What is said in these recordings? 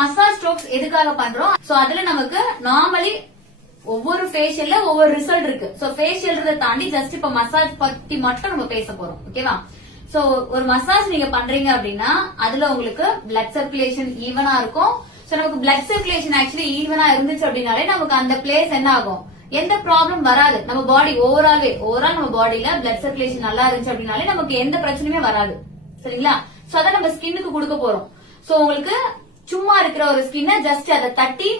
Massage strokes எதுக்காக பண்றோம்? So அதுல நமக்கு நார்மலி ஒவ்வொரு ஃபேஷியல்ல ஒவ்வொரு ரிசல்ட் இருக்கு. சோ ஃபேஷியல் தாண்டி ஜஸ்ட் இப்ப மசாஜ் பத்தி மட்டும் நம்ம பேச போறோம். ஓகேவா? சோ ஒரு மசாஜ் நீங்க பண்றீங்க அப்படின்னா அதுல உங்களுக்கு பிளட் சர்க்குலேஷன் ஈவனா இருக்கும். சோ நமக்கு பிளட் சர்க்குலேஷன் ஆக்சுவலி ஈவனா இருந்துச்சு அப்படின்னாலே நமக்கு அந்த பிளேஸ் என்ன ஆகும், எந்த ப்ராப்ளம் வராது. நம்ம பாடி ஓவரால் நம்ம பாடியில பிளட் சர்க்குலேஷன் நல்லா இருந்துச்சு அப்படின்னாலே நமக்கு எந்த பிரச்சனையுமே வராது. சரிங்களா? சோ அத நம்ம ஸ்கின்னுக்கு கொடுக்க போறோம். சோ உங்களுக்கு சும்மா இருக்கிற ஒரு ஸ்கின்ன ஜஸ்ட் அதை தட்டி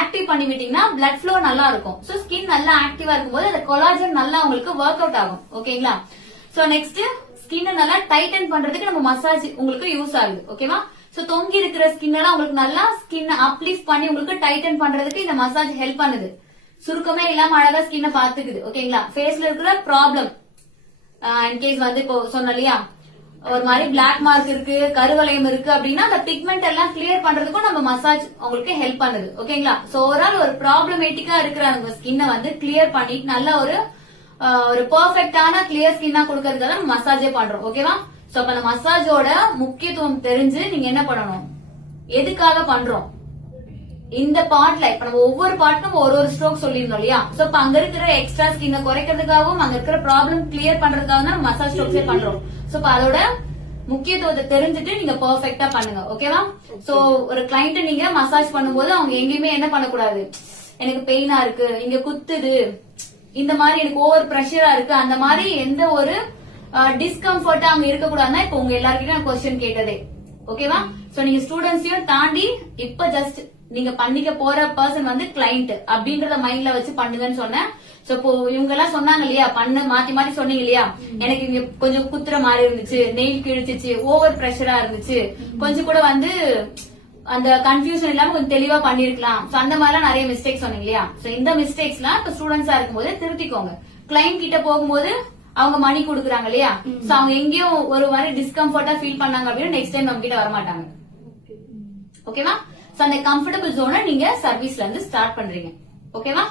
ஆக்டிவ் பண்ணி விட்டீங்கன்னா பிளட் ஃப்ளோ நல்லா இருக்கும். சோ ஸ்கின் நல்லா ஆக்டிவா இருக்கும்போது அந்த கொலாஜன் நல்லா உங்களுக்கு ஒர்க் அவுட் ஆகும். ஓகேங்களா? சோ நெக்ஸ்ட் ஸ்கின் நல்லா டைட்டன் பண்றதுக்கு நம்ம மசாஜ் உங்களுக்கு யூஸ் ஆகுது. ஓகேவா? சோ தொங்கி இருக்கிற ஸ்கின் எல்லாம் உங்களுக்கு நல்லா ஸ்கின் அப்லிஃப்ட் பண்ணி உங்களுக்கு டைட்டன் பண்றதுக்கு இந்த மசாஜ் ஹெல்ப் பண்ணுது. சுருக்கமே இல்லாம அழகா ஸ்கின்ன பாத்துக்குது. ஓகேங்களா? ஃபேஸ்ல இருக்கிற ப்ராப்ளம் இன்கேஸ் வந்து இப்போ சொன்ன இல்லையா, ஒரு மாதிரி பிளாக் மார்க் இருக்கு, கருவளையம் இருக்கு அப்படின்னா அந்த பிக்மெண்ட் எல்லாம் கிளியர் பண்றதுக்கும் நம்ம மசாஜ் உங்களுக்கு ஹெல்ப் பண்ணுது. ஓகேங்களா? சோ ஓவரால் ஒரு ப்ராப்ளமேட்டிக்கா இருக்கிற அந்த ஸ்கின்னை வந்து கிளியர் பண்ணி நல்ல ஒரு பெர்ஃபெக்டான கிளியர் ஸ்கின்னா கொடுக்கறதுக்காக நம்ம மசாஜே பண்றோம். ஓகேவா? சோ அப்ப அந்த மசாஜோட முக்கியத்துவம் தெரிஞ்சு நீங்க என்ன பண்ணணும், எதுக்காக பண்றோம், இந்த பார்ட்ல இப்ப நம்ம ஒவ்வொரு பார்ட்டும் ஒரு ஸ்ட்ரோக் சொல்லியிருந்தோம் இல்லையா. சோ இப்ப அங்க இருக்கிற எக்ஸ்ட்ரா ஸ்கின்னை குறைக்கிறதுக்காகவும் அங்க இருக்கிற ப்ராப்ளம் கிளியர் பண்றதுக்காக தான் நம்ம மசாஜ் ஸ்ட்ரோக்ஸே பண்றோம். சோ இப்ப அதோட முக்கியத்துவத்தை தெரிஞ்சுட்டு நீங்க பெர்ஃபெக்ட்டா பண்ணுங்க. ஓகேவா? சோ ஒரு கிளைண்ட் நீங்க மசாஜ் பண்ணும்போது அவங்க எங்கேயுமே என்ன பண்ணக்கூடாது, எனக்கு பெயினா இருக்கு, இங்க குத்துது, இந்த மாதிரி எனக்கு ஓவர் பிரஷரா இருக்கு, அந்த மாதிரி எந்த ஒரு டிஸ்கம்ஃபர்ட்டா அவங்க இருக்கக்கூடாதுன்னா இப்ப உங்க எல்லாருக்கிட்டும் நான் கொஸ்டின் கேட்டதே. ஓகேவா? சோ நீங்க ஸ்டூடெண்ட்ஸையும் தாண்டி இப்ப ஜஸ்ட் நீங்க பண்ணிக்க போற பர்சன் வந்து கிளைண்ட் அப்படின்றத மைண்ட்ல வச்சு பண்ணுங்கன்னு சொன்னேன். சோ இப்போ இவங்க எல்லாம் சொன்னாங்க இல்லையா, பண்ண மாத்தி மாத்தி சொன்னீங்க இல்லையா, எனக்கு இங்க கொஞ்சம் குத்துற மாதிரி இருந்துச்சு, நெயில் கிழிச்சிச்சு, ஓவர் பிரஷரா இருந்துச்சு, கொஞ்சம் கூட வந்து அந்த கன்ஃபியூஷன் இல்லாம கொஞ்சம் தெளிவா பண்ணிருக்கலாம். சோ அந்த மாதிரிலாம் நிறைய மிஸ்டேக்ஸ் சொன்னீங்க இல்லையா. சோ இந்த மிஸ்டேக்ஸ் எல்லாம் இப்ப ஸ்டூடெண்ட்ஸா இருக்கும்போது திருத்திக்கோங்க. கிளைண்ட் கிட்ட போகும்போது அவங்க மணி கொடுக்குறாங்க இல்லையா, சோ அவங்க எங்கேயும் ஒரு மாதிரி டிஸ்கம்ஃபர்ட்டா ஃபீல் பண்ணாங்க அப்படின்னா நெக்ஸ்ட் டைம் நம்ம கிட்ட வரமாட்டாங்க. ஓகேவா? சோ அந்த கம்ஃபர்டபிள் ஜோனை நீங்க சர்வீஸ்ல இருந்து ஸ்டார்ட் பண்றீங்க. ஓகேவா?